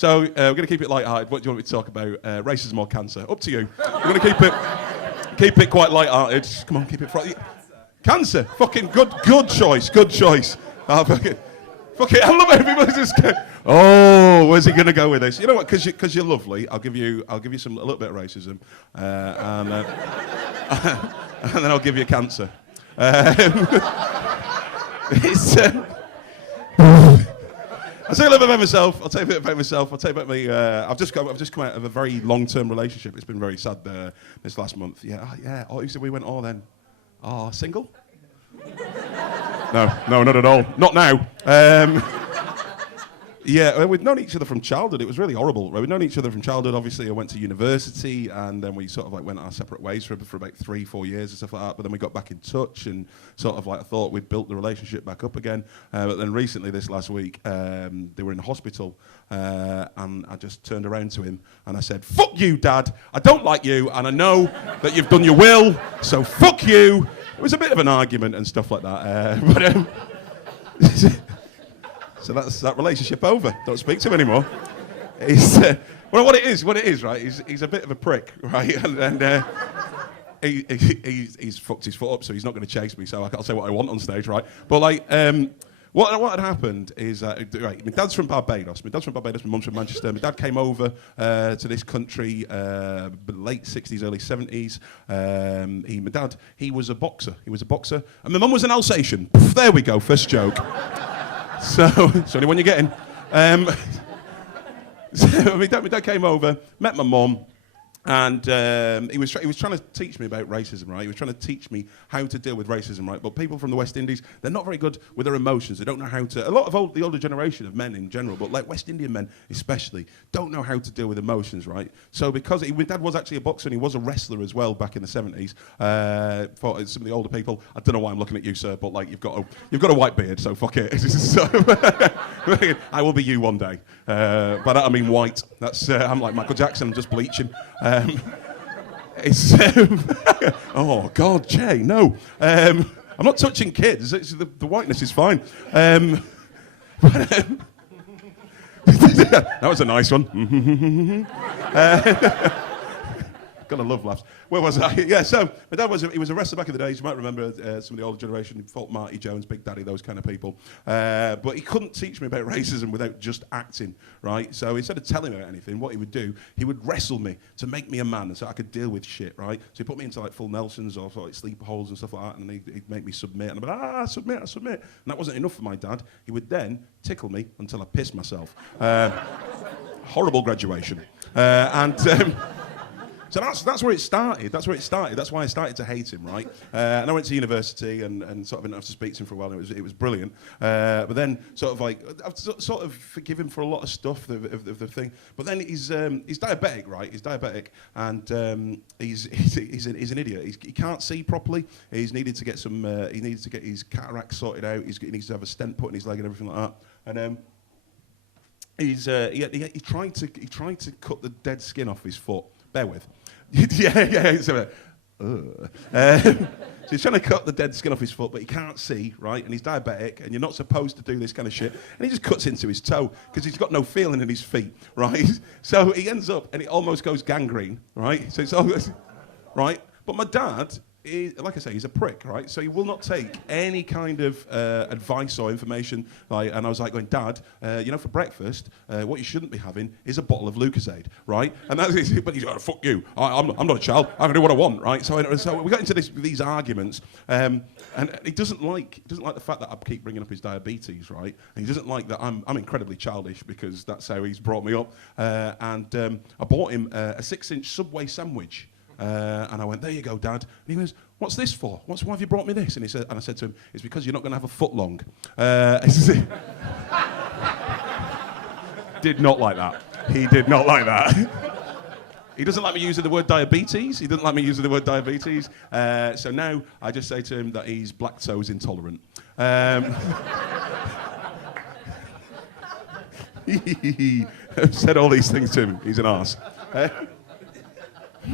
So we're going to keep it light-hearted. What do you want me to talk about? Racism or cancer? Up to you. We're going to keep it quite light-hearted. Come on, keep it cancer. Fucking good choice. Good choice. Oh, fuck it. I love it. People just go, oh, where's he going to go with this? You know what? Because you're lovely. I'll give you a little bit of racism, and then I'll give you cancer. I'll tell you a little bit about myself. I'll tell you about me. I've just come out of a very long-term relationship. It's been very sad this last month. Yeah. Oh, you said we went all then. Oh, single? No, not at all. Not now. Yeah, we'd known each other from childhood. It was really horrible. We'd known each other from childhood. Obviously, I went to university, and then we sort of like went our separate ways for about 3-4 years and stuff like that. But then we got back in touch, and sort of like I thought we'd built the relationship back up again. But then recently, this last week, they were in the hospital, and I just turned around to him and I said, "Fuck you, Dad. I don't like you, and I know that you've done your will, so fuck you." It was a bit of an argument and stuff like that, so that's that relationship over. Don't speak to him anymore. He's, well, what it is, right? He's a bit of a prick, right? And he's fucked his foot up, so he's not going to chase me. So I can't say what I want on stage, right? But like, what had happened is, right, my dad's from Barbados. My mum's from Manchester. My dad came over to this country late 60s, early 70s. My dad, he was a boxer. And my mum was an Alsatian. Poof, there we go, first joke. So, it's only one you're getting. So my dad came over, met my mum, and he was trying to teach me about racism, right? He was trying to teach me how to deal with racism, right? But people from the West Indies, they're not very good with their emotions. They don't know how to. A lot of the older generation of men in general, but like West Indian men especially, don't know how to deal with emotions, right? So because my dad was actually a boxer and he was a wrestler as well back in the 70s. For some of the older people, I don't know why I'm looking at you, sir, but like you've got a white beard, so fuck it. So, I will be you one day. By that I mean white. That's I'm like Michael Jackson. I'm just bleaching. Oh God, Che, no. I'm not touching kids. The whiteness is fine. That was a nice one. Gotta love laughs. Where was I? Yeah, so my dad he was a wrestler back in the days. You might remember some of the older generation, fought Marty Jones, Big Daddy, those kind of people. But he couldn't teach me about racism without just acting, right? So instead of telling me anything, what he would do, he would wrestle me to make me a man so I could deal with shit, right? So he put me into like full Nelsons or like sleeper holds and stuff like that, and he'd make me submit. And I'd be like, I submit. And that wasn't enough for my dad. He would then tickle me until I pissed myself. Horrible graduation. So that's where it started. That's why I started to hate him, right? And I went to university and sort of didn't have to speak to him for a while. And it was brilliant. But then sort of like I've sort of forgive him for a lot of stuff of the thing. But then he's diabetic, right? He's diabetic, and he's an idiot. He can't see properly. He needs to get his cataracts sorted out. He needs to have a stent put in his leg and everything like that. And he tried to cut the dead skin off his foot. Bear with. Yeah. So he's trying to cut the dead skin off his foot, but he can't see, right? And he's diabetic, and you're not supposed to do this kind of shit. And he just cuts into his toe because he's got no feeling in his feet, right? So he ends up, and it almost goes gangrene, right? So it's almost, right? But my dad, like I say, he's a prick, right? So he will not take any kind of advice or information. Like, and I was like going, Dad, for breakfast, what you shouldn't be having is a bottle of Lucozade, right? And that's it. But he's like, fuck you. I'm not a child. I can do what I want, right? So we got into these arguments, and he doesn't like the fact that I keep bringing up his diabetes, right? And he doesn't like that I'm incredibly childish because that's how he's brought me up. And I bought him a 6-inch Subway sandwich. And I went, there you go, Dad. And he goes, what's this for? Why have you brought me this? And I said to him, it's because you're not going to have a foot long. Did not like that. He did not like that. He doesn't like me using the word diabetes. So now I just say to him that he's lactose intolerant. I've said all these things to him. He's an arse.